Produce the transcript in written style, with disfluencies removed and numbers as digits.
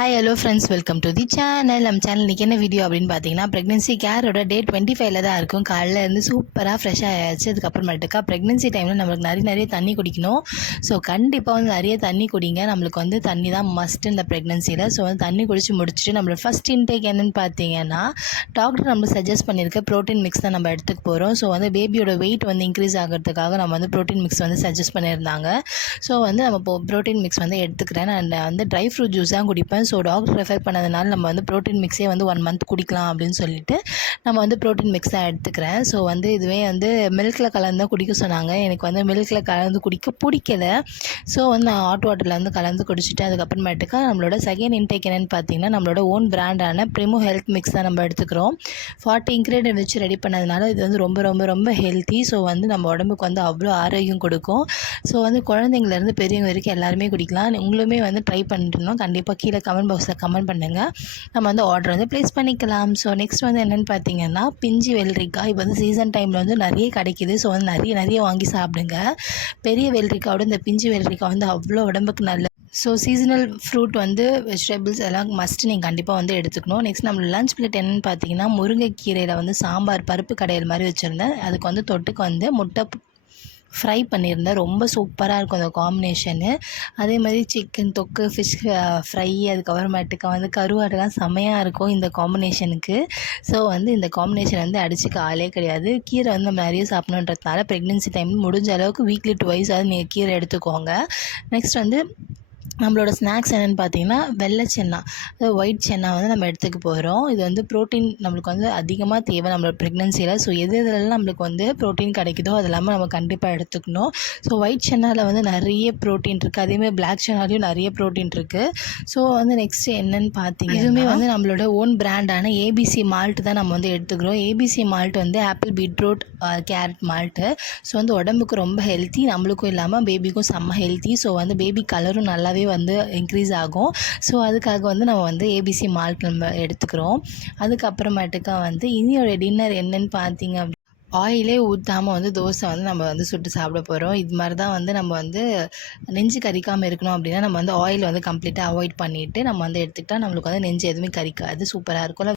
Hi hello friends, welcome to the channel. நம்ம channel இன்றைக்கி என்ன வீடியோ அப்படின்னு பார்த்தீங்கன்னா, ப்ரெக்னென்சி கேரோட டே 25 தான் இருக்கும். காலையில் இருந்து சூப்பராக ஃப்ரெஷ்ஷாக ஆயாச்சு. அதுக்கப்புறமேட்டுக்கா ப்ரெக்னென்சி டைமில் நம்மளுக்கு நிறைய தண்ணி குடிக்கணும். ஸோ கண்டிப்பாக வந்து நிறைய தண்ணி குடிங்க. நம்மளுக்கு வந்து தண்ணி தான் மஸ்ட் இந்த ப்ரெக்னென்சியில். ஸோ வந்து தண்ணி குடிச்சு முடிச்சுட்டு நம்மளோட ஃபஸ்ட் இன்டேக் என்னென்னு பார்த்தீங்கன்னா, டாக்டர் நம்மளுக்கு சஜஸ்ட் பண்ணியிருக்க ப்ரோட்டீன் மிக்ஸ் தான் நம்ம எடுத்துக்க போகிறோம். ஸோ வந்து பேபியோட வெயிட் வந்து இன்க்ரீஸ் ஆகிறதுக்காக நம்ம வந்து ப்ரோட்டீன் மிக்ஸ் வந்து சஜஸ்ட் பண்ணியிருந்தாங்க. ஸோ வந்து நம்ம ப்ரோட்டீன் மிக்ஸ் வந்து எடுத்துக்கிறேன். நான் வந்து ட்ரை ஃப்ரூட் ஜூஸ் தான் குடிப்பேன். ஸோ டாக்டர் ரெஃபர் பண்ணதுனால நம்ம வந்து ப்ரோட்டீன் மிக்ஸே வந்து 1 மந்த் குடிக்கலாம் அப்படின்னு சொல்லிட்டு நம்ம வந்து ப்ரோட்டீன் மிக்ஸ் தான் எடுத்துக்கிறேன். ஸோ வந்து இதுவே வந்து மில்கில் கலந்து தான் குடிக்க சொன்னாங்க. எனக்கு வந்து மில்கில் கலந்து குடிக்க பிடிக்கல. ஸோ வந்து நான் ஹாட் வாட்டரில் வந்து கலந்து குடிச்சிட்டு அதுக்கப்புறமேட்டுக்கா நம்மளோட செகண்ட் இன்டேக் என்னென்னு பார்த்தீங்கன்னா, நம்மளோட ஓன் பிராண்டான ப்ரிமோ ஹெல்த் மிக்ஸ் தான் நம்ம எடுத்துக்கிறோம். 40 இன்க்ரீடியன்ட் வச்சு ரெடி பண்ணதுனால இது வந்து ரொம்ப ரொம்ப ரொம்ப ஹெல்த்தி. ஸோ வந்து நம்ம உடம்புக்கு வந்து அவ்வளோ ஆரோக்கியம் கொடுக்கும். ஸோ வந்து குழந்தைங்கலேருந்து பெரியவங்க வரைக்கும் எல்லாருமே குடிக்கலாம். உங்களுமே வந்து ட்ரை பண்ணிடணும். கண்டிப்பாக கீழே கமெண்ட் பாக்ஸில் கமெண்ட் பண்ணுங்கள். நம்ம வந்து ஆர்டர் வந்து ப்ளேஸ் பண்ணிக்கலாம். ஸோ நெக்ஸ்ட் வந்து என்னென்னு பார்த்தீங்கன்னா, பிஞ்சு வெள்ளரிக்காய் இப்போ வந்து சீசன் டைமில் வந்து நிறைய கிடைக்கிது. ஸோ வந்து நிறைய வாங்கி சாப்பிடுங்க. பெரிய வெள்ளரிக்காயோட இந்த பிஞ்சு வெள்ளரிக்காய் வந்து அவ்வளோ உடம்புக்கு நல்ல. ஸோ சீசனல் ஃப்ரூட் வந்து வெஜிடபிள்ஸ் எல்லாம் மஸ்ட் நீங்கள் கண்டிப்பாக வந்து எடுத்துக்கணும். நெக்ஸ்ட் நம்ம லஞ்ச் பிளேட் என்னென்னு பார்த்தீங்கன்னா, முருங்கைக்கீரையில் வந்து சாம்பார் பருப்பு கடையில் மாதிரி வச்சுருந்தேன். அதுக்கு வந்து தொட்டுக்கு வந்து முட்டை ஃப்ரை பண்ணியிருந்தேன். ரொம்ப சூப்பராக இருக்கும் அந்த காம்பினேஷனு. அதே மாதிரி சிக்கன் தொக்கு, ஃபிஷ் ஃப்ரை, அதுக்கப்புறமேட்டுக்கா வந்து கருவாடுலாம் செமையாக இருக்கும் இந்த காம்பினேஷனுக்கு. ஸோ வந்து இந்த காம்பினேஷன் வந்து அடிச்சுக்க ஆளே கிடையாது. கீரை வந்து நம்ம நிறைய சாப்பிடணுன்றதுனால ப்ரெக்னென்சி டைம் முடிஞ்ச அளவுக்கு வீக்லி 2 நீங்கள் கீரை எடுத்துக்கோங்க. நெக்ஸ்ட் வந்து நம்மளோட ஸ்நாக்ஸ் என்னென்னு பார்த்தீங்கன்னா, வெள்ளை சென்னா, அதாவது ஒயிட் சென்னா வந்து நம்ம எடுத்துக்க போகிறோம். இது வந்து ப்ரோட்டீன் நம்மளுக்கு வந்து அதிகமாக தேவை நம்மளோட ப்ரெக்னென்சியில். ஸோ எதுலலாம் நம்மளுக்கு வந்து ப்ரோட்டீன் கிடைக்குதோ அது எல்லாமே நம்ம கண்டிப்பாக எடுத்துக்கணும். ஸோ ஒயிட் சென்னாவில் வந்து நிறைய ப்ரோட்டீன் இருக்குது. அதேமாதிரி பிளாக் சென்னாலையும் நிறைய ப்ரோட்டீன் இருக்குது. ஸோ வந்து நெக்ஸ்ட்டு என்னென்னு பார்த்தீங்க, இதுவுமே வந்து நம்மளோட ஓன் பிராண்டான ஏபிசி மால்ட் தான் நம்ம வந்து எடுத்துக்கிறோம். ஏபிசி மால்ட் வந்து apple, beetroot, carrot malt. So வந்து உடம்புக்கு ரொம்ப ஹெல்த்தி, நம்மளுக்கும் இல்லாமல் பேபிக்கும் செம்ம ஹெல்த்தி. ஸோ வந்து பேபி கலரும் நல்லாவே வந்து இன்க்ரீஸ் ஆகும். ஸோ அதுக்காக வந்து நம்ம வந்து ஏபிசி மால்ட் நம்ம எடுத்துக்கிறோம். அதுக்கப்புறமேட்டுக்கா வந்து இனியோட டின்னர் என்னென்னு பார்த்தீங்க, ஆயிலே ஊற்றாமல் வந்து தோசை வந்து நம்ம வந்து சுட்டு சாப்பிட போகிறோம். இது மாதிரி தான் வந்து நம்ம வந்து நெஞ்சு கரிக்காமல் இருக்கணும் அப்படின்னா நம்ம வந்து ஆயில் வந்து கம்ப்ளீட்டாக அவாய்ட் பண்ணிவிட்டு நம்ம வந்து எடுத்துக்கிட்டால் நம்மளுக்கு வந்து நெஞ்சு எதுவுமே கரிக்காது. சூப்பராக இருக்கும்.